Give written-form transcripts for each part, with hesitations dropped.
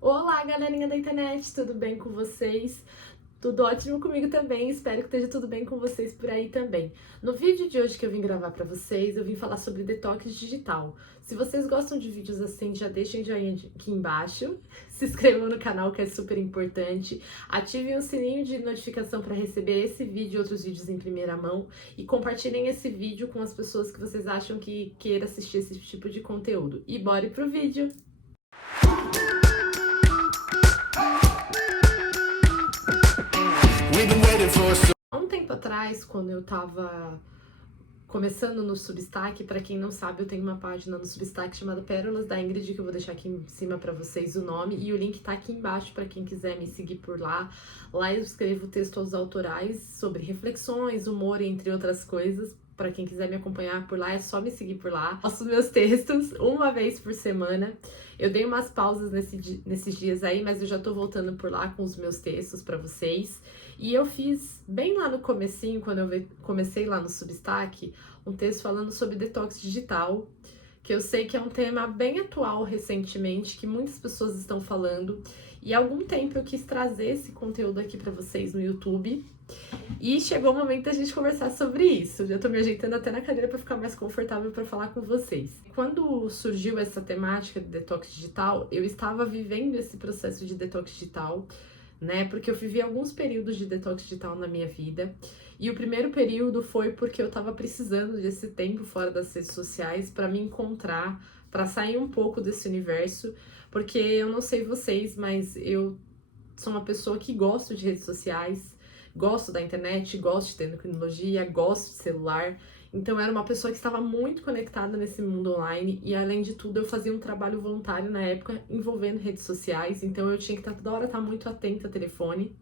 Olá, galerinha da internet, tudo bem com vocês? Tudo ótimo comigo também, espero que esteja tudo bem com vocês por aí também. No vídeo de hoje que eu vim gravar pra vocês, eu vim falar sobre detox digital. Se vocês gostam de vídeos assim, já deixem joinha aqui embaixo, se inscrevam no canal que é super importante, ativem o sininho de notificação para receber esse vídeo e outros vídeos em primeira mão e compartilhem esse vídeo com as pessoas que vocês acham que queiram assistir esse tipo de conteúdo. E bora pro vídeo! Há um tempo atrás, quando eu tava começando no Substack, pra quem não sabe, eu tenho uma página no Substack chamada Pérolas da Ingrid, que eu vou deixar aqui em cima pra vocês o nome, e o link tá aqui embaixo pra quem quiser me seguir por lá. Lá eu escrevo textos autorais sobre reflexões, humor, entre outras coisas. Pra quem quiser me acompanhar por lá, é só me seguir por lá. Posto meus textos uma vez por semana. Eu dei umas pausas nesses dias aí, mas eu já tô voltando por lá com os meus textos pra vocês. E eu fiz bem lá no comecinho, quando eu comecei lá no Substack, um texto falando sobre detox digital, que eu sei que é um tema bem atual recentemente, que muitas pessoas estão falando. E há algum tempo eu quis trazer esse conteúdo aqui para vocês no YouTube. E chegou o momento da gente conversar sobre isso. Já tô me ajeitando até na cadeira para ficar mais confortável para falar com vocês. Quando surgiu essa temática de detox digital, eu estava vivendo esse processo de detox digital, né? Porque eu vivi alguns períodos de detox digital na minha vida. E o primeiro período foi porque eu tava precisando desse tempo fora das redes sociais para me encontrar, para sair um pouco desse universo, porque eu não sei vocês, mas eu sou uma pessoa que gosto de redes sociais, gosto da internet, gosto de tecnologia, gosto de celular. Então, eu era uma pessoa que estava muito conectada nesse mundo online e, além de tudo, eu fazia um trabalho voluntário na época envolvendo redes sociais. Então, eu tinha que toda hora estar muito atenta ao telefone.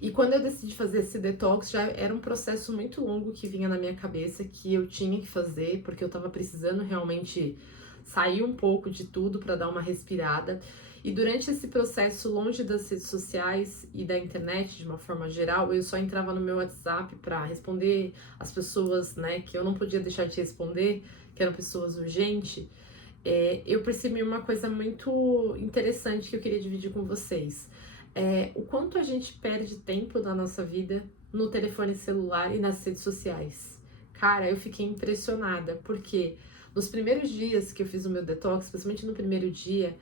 E quando eu decidi fazer esse detox, já era um processo muito longo que vinha na minha cabeça, que eu tinha que fazer, porque eu tava precisando realmente sair um pouco de tudo para dar uma respirada. E durante esse processo, longe das redes sociais e da internet de uma forma geral, eu só entrava no meu WhatsApp para responder as pessoas, né, que eu não podia deixar de responder, que eram pessoas urgentes. Eu percebi uma coisa muito interessante que eu queria dividir com vocês. O quanto a gente perde tempo da nossa vida no telefone celular e nas redes sociais. Cara, eu fiquei impressionada, porque nos primeiros dias que eu fiz o meu detox, especialmente no primeiro dia,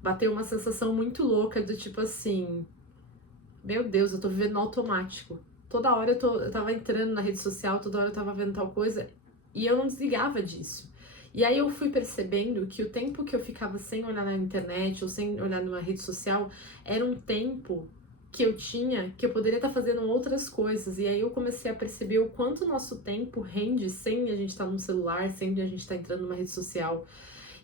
bateu uma sensação muito louca do tipo assim, meu Deus, eu tô vivendo no automático. Toda hora eu tava entrando na rede social, toda hora eu tava vendo tal coisa, e eu não desligava disso. E aí eu fui percebendo que o tempo que eu ficava sem olhar na internet ou sem olhar numa rede social era um tempo que eu tinha, que eu poderia estar fazendo outras coisas. E aí eu comecei a perceber o quanto o nosso tempo rende sem a gente estar no celular, sem a gente estar entrando numa rede social.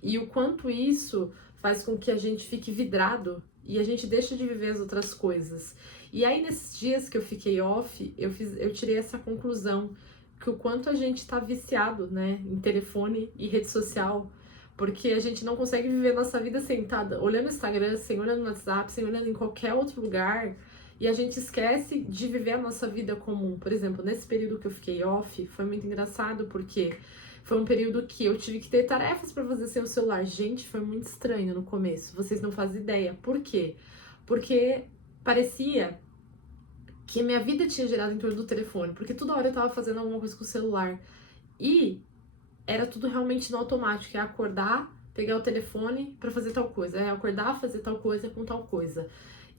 E o quanto isso faz com que a gente fique vidrado e a gente deixa de viver as outras coisas. E aí, nesses dias que eu fiquei off, eu tirei essa conclusão, que o quanto a gente tá viciado, né, em telefone e rede social, porque a gente não consegue viver nossa vida sentada, olhando no Instagram, sem olhando no WhatsApp, sem olhando em qualquer outro lugar, e a gente esquece de viver a nossa vida comum. Por exemplo, nesse período que eu fiquei off, foi muito engraçado, porque foi um período que eu tive que ter tarefas para fazer sem o celular. Gente, foi muito estranho no começo. Vocês não fazem ideia. Por quê? Porque parecia que minha vida tinha girado em torno do telefone. Porque toda hora eu tava fazendo alguma coisa com o celular. E era tudo realmente no automático. É acordar, pegar o telefone para fazer tal coisa. É acordar, fazer tal coisa com tal coisa.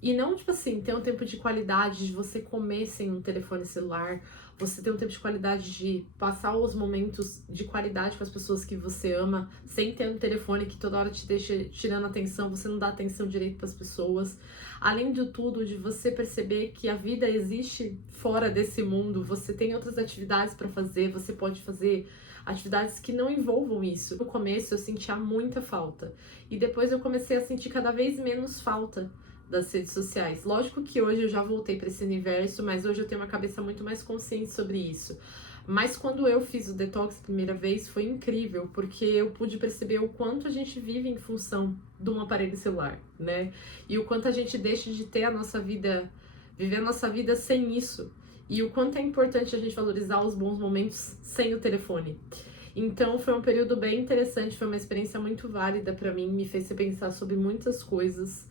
E não, tipo assim, ter um tempo de qualidade de você comer sem um telefone celular, você ter um tempo de qualidade de passar os momentos de qualidade com as pessoas que você ama, sem ter um telefone que toda hora te deixa tirando atenção, você não dá atenção direito para as pessoas. Além de tudo, de você perceber que a vida existe fora desse mundo, você tem outras atividades para fazer, você pode fazer atividades que não envolvam isso. No começo eu sentia muita falta e depois eu comecei a sentir cada vez menos falta das redes sociais. Lógico que hoje eu já voltei para esse universo, mas hoje eu tenho uma cabeça muito mais consciente sobre isso. Mas quando eu fiz o detox a primeira vez, foi incrível, porque eu pude perceber o quanto a gente vive em função de um aparelho celular, né? E o quanto a gente deixa de ter a nossa vida, viver a nossa vida sem isso. E o quanto é importante a gente valorizar os bons momentos sem o telefone. Então foi um período bem interessante, foi uma experiência muito válida para mim, me fez pensar sobre muitas coisas,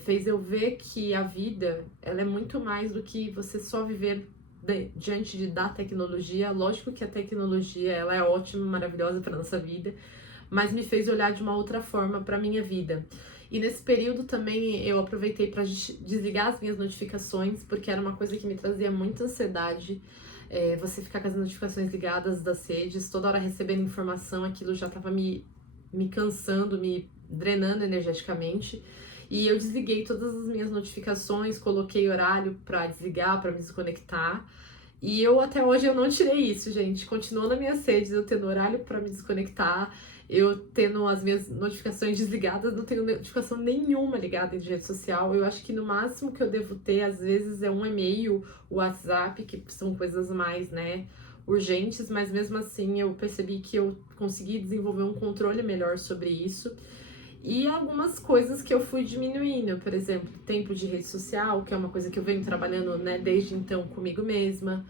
fez eu ver que a vida ela é muito mais do que você só viver diante da tecnologia. Lógico que a tecnologia ela é ótima, maravilhosa para nossa vida, mas me fez olhar de uma outra forma para minha vida. E nesse período também eu aproveitei para desligar as minhas notificações, porque era uma coisa que me trazia muita ansiedade. Você ficar com as notificações ligadas das redes, toda hora recebendo informação, aquilo já estava me cansando, me drenando energeticamente. E eu desliguei todas as minhas notificações, coloquei horário para desligar, para me desconectar. E eu até hoje eu não tirei isso, gente. Continuou nas minhas redes, eu tendo horário para me desconectar, eu tendo as minhas notificações desligadas, não tenho notificação nenhuma ligada em rede social. Eu acho que no máximo que eu devo ter, às vezes, é um e-mail, o WhatsApp, que são coisas mais, né, urgentes, mas mesmo assim eu percebi que eu consegui desenvolver um controle melhor sobre isso. E algumas coisas que eu fui diminuindo, por exemplo, tempo de rede social, que é uma coisa que eu venho trabalhando, né, desde então comigo mesma.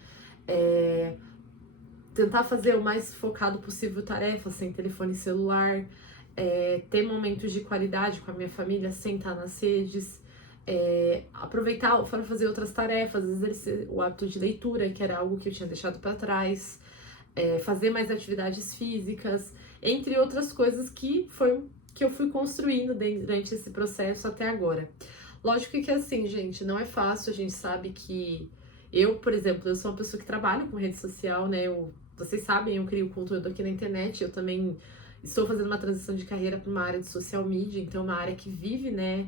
Tentar fazer o mais focado possível tarefas sem telefone celular, ter momentos de qualidade com a minha família sem estar nas redes, aproveitar para fazer outras tarefas, exercer o hábito de leitura, que era algo que eu tinha deixado para trás, fazer mais atividades físicas, entre outras coisas que eu fui construindo durante esse processo até agora. Lógico que assim, gente, não é fácil, a gente sabe que eu, por exemplo, eu sou uma pessoa que trabalha com rede social, né? Vocês sabem, eu crio conteúdo aqui na internet, eu também estou fazendo uma transição de carreira para uma área de social media, então uma área que vive, né,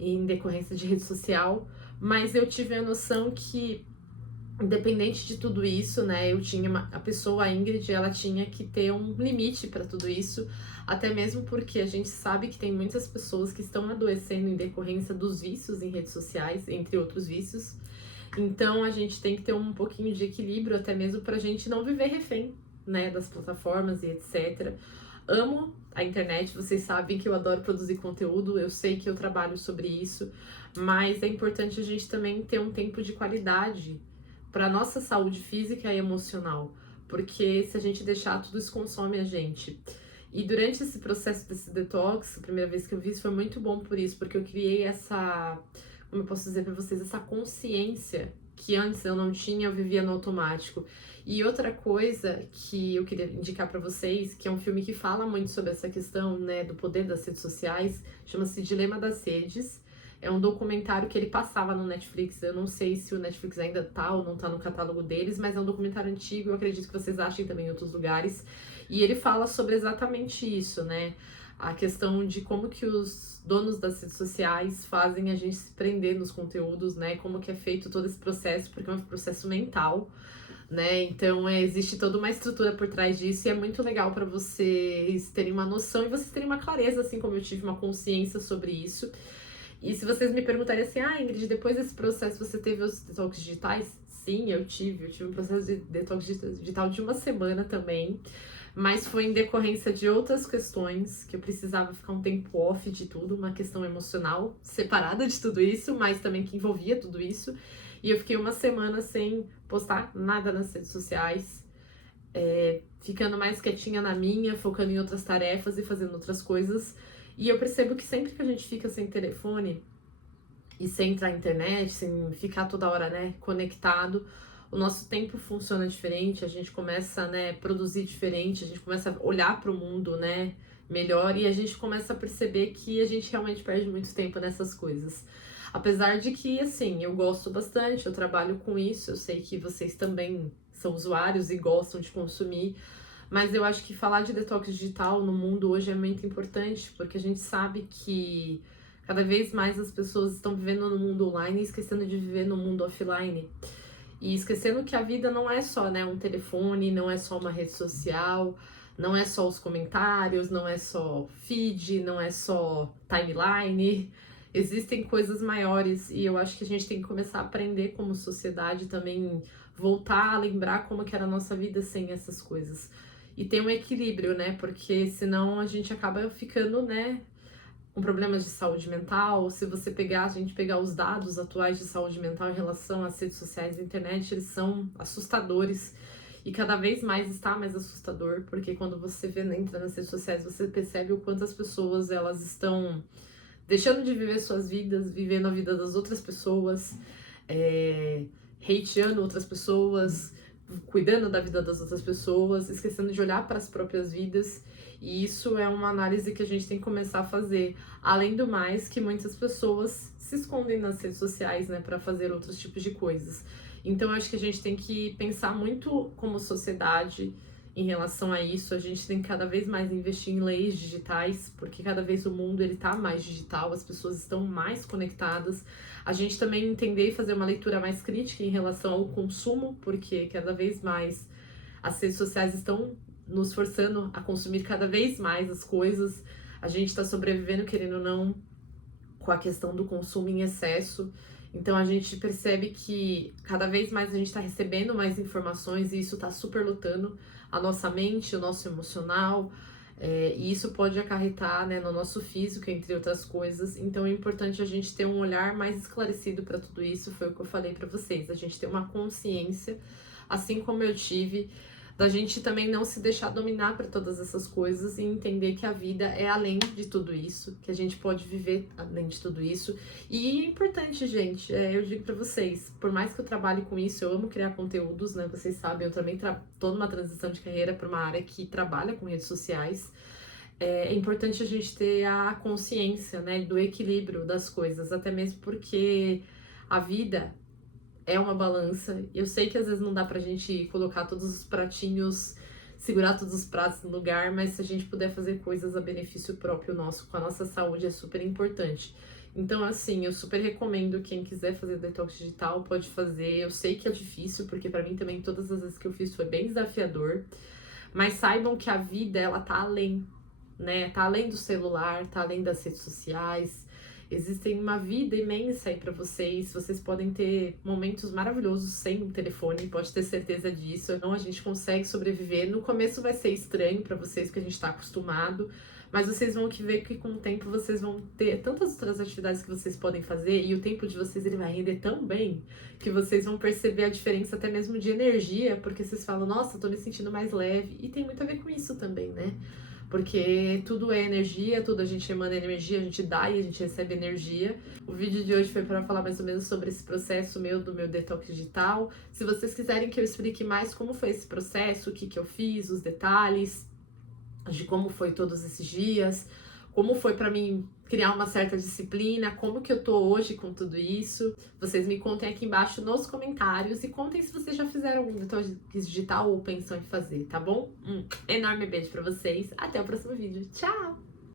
em decorrência de rede social, mas eu tive a noção que independente de tudo isso, né, a pessoa, a Ingrid, ela tinha que ter um limite para tudo isso, até mesmo porque a gente sabe que tem muitas pessoas que estão adoecendo em decorrência dos vícios em redes sociais, entre outros vícios. Então a gente tem que ter um pouquinho de equilíbrio, até mesmo pra gente não viver refém, né, das plataformas e etc. Amo a internet, vocês sabem que eu adoro produzir conteúdo, eu sei que eu trabalho sobre isso, mas é importante a gente também ter um tempo de qualidade para nossa saúde física e emocional, porque se a gente deixar, tudo isso consome a gente. E durante esse processo desse detox, a primeira vez que eu vi isso foi muito bom por isso, porque eu criei essa, como eu posso dizer para vocês, essa consciência que antes eu não tinha, eu vivia no automático. E outra coisa que eu queria indicar para vocês, que é um filme que fala muito sobre essa questão, né, do poder das redes sociais, chama-se Dilema das Redes. É um documentário que ele passava no Netflix. Eu não sei se o Netflix ainda tá ou não tá no catálogo deles, mas é um documentário antigo, eu acredito que vocês achem também em outros lugares. E ele fala sobre exatamente isso, né? A questão de como que os donos das redes sociais fazem a gente se prender nos conteúdos, né? Como que é feito todo esse processo, porque é um processo mental, né? Então existe toda uma estrutura por trás disso e é muito legal para vocês terem uma noção e vocês terem uma clareza, assim como eu tive uma consciência sobre isso. E se vocês me perguntarem assim, Ingrid, depois desse processo você teve os detox digitais? Sim, eu tive um processo de detox digital de uma semana também, mas foi em decorrência de outras questões que eu precisava ficar um tempo off de tudo, uma questão emocional separada de tudo isso, mas também que envolvia tudo isso. E eu fiquei uma semana sem postar nada nas redes sociais, ficando mais quietinha na minha, focando em outras tarefas e fazendo outras coisas. E eu percebo que sempre que a gente fica sem telefone e sem entrar na internet, sem ficar toda hora, né, conectado, o nosso tempo funciona diferente, a gente começa, né, produzir diferente, a gente começa a olhar para o mundo, né, melhor e a gente começa a perceber que a gente realmente perde muito tempo nessas coisas. Apesar de que, assim, eu gosto bastante, eu trabalho com isso, eu sei que vocês também são usuários e gostam de consumir, mas eu acho que falar de detox digital no mundo hoje é muito importante, porque a gente sabe que cada vez mais as pessoas estão vivendo no mundo online e esquecendo de viver no mundo offline. E esquecendo que a vida não é só, né, um telefone, não é só uma rede social, não é só os comentários, não é só feed, não é só timeline. Existem coisas maiores e eu acho que a gente tem que começar a aprender como sociedade também, voltar a lembrar como que era a nossa vida sem essas coisas. E ter um equilíbrio, né? Porque senão a gente acaba ficando, né, com problemas de saúde mental. Se você pegar, a gente pegar os dados atuais de saúde mental em relação às redes sociais e internet, eles são assustadores. E cada vez mais está mais assustador, porque quando você entra nas redes sociais, você percebe o quanto as pessoas elas estão deixando de viver suas vidas, vivendo a vida das outras pessoas, hateando outras pessoas, cuidando da vida das outras pessoas, esquecendo de olhar para as próprias vidas. E isso é uma análise que a gente tem que começar a fazer. Além do mais, que muitas pessoas se escondem nas redes sociais, né, para fazer outros tipos de coisas. Então, eu acho que a gente tem que pensar muito como sociedade em relação a isso. A gente tem que cada vez mais investir em leis digitais, porque cada vez o mundo ele tá mais digital, as pessoas estão mais conectadas. A gente também entender e fazer uma leitura mais crítica em relação ao consumo, porque cada vez mais as redes sociais estão nos forçando a consumir cada vez mais as coisas. A gente está sobrevivendo, querendo ou não, com a questão do consumo em excesso. Então a gente percebe que cada vez mais a gente está recebendo mais informações e isso está super lutando a nossa mente, o nosso emocional, e isso pode acarretar, né, no nosso físico, entre outras coisas. Então é importante a gente ter um olhar mais esclarecido para tudo isso. Foi o que eu falei para vocês, a gente ter uma consciência, assim como eu tive, da gente também não se deixar dominar por todas essas coisas e entender que a vida é além de tudo isso, que a gente pode viver além de tudo isso. E é importante, gente, eu digo pra vocês, por mais que eu trabalhe com isso, eu amo criar conteúdos, né? Vocês sabem, eu também tô numa transição de carreira para uma área que trabalha com redes sociais. É importante a gente ter a consciência, né, do equilíbrio das coisas, até mesmo porque a vida é uma balança. Eu sei que às vezes não dá pra gente colocar todos os pratinhos, segurar todos os pratos no lugar, mas se a gente puder fazer coisas a benefício próprio nosso, com a nossa saúde, é super importante. Então, assim, eu super recomendo quem quiser fazer detox digital, pode fazer. Eu sei que é difícil, porque pra mim também todas as vezes que eu fiz foi bem desafiador, mas saibam que a vida, ela tá além, né? Tá além do celular, tá além das redes sociais. Existem uma vida imensa aí pra vocês. Vocês podem ter momentos maravilhosos sem o telefone, pode ter certeza disso. Então a gente consegue sobreviver. No começo vai ser estranho pra vocês, porque a gente tá acostumado, mas vocês vão ver que com o tempo vocês vão ter tantas outras atividades que vocês podem fazer e o tempo de vocês ele vai render tão bem que vocês vão perceber a diferença até mesmo de energia, porque vocês falam, nossa, tô me sentindo mais leve. E tem muito a ver com isso também, né? Porque tudo é energia, tudo a gente emana energia, a gente dá e a gente recebe energia. O vídeo de hoje foi para falar mais ou menos sobre esse processo do meu detox digital. Se vocês quiserem que eu explique mais como foi esse processo, o que eu fiz, os detalhes de como foi todos esses dias, como foi para mim criar uma certa disciplina, como que eu tô hoje com tudo isso, vocês me contem aqui embaixo nos comentários e contem se vocês já fizeram algum detox digital ou pensam em fazer, tá bom? Enorme beijo pra vocês, até o próximo vídeo, tchau!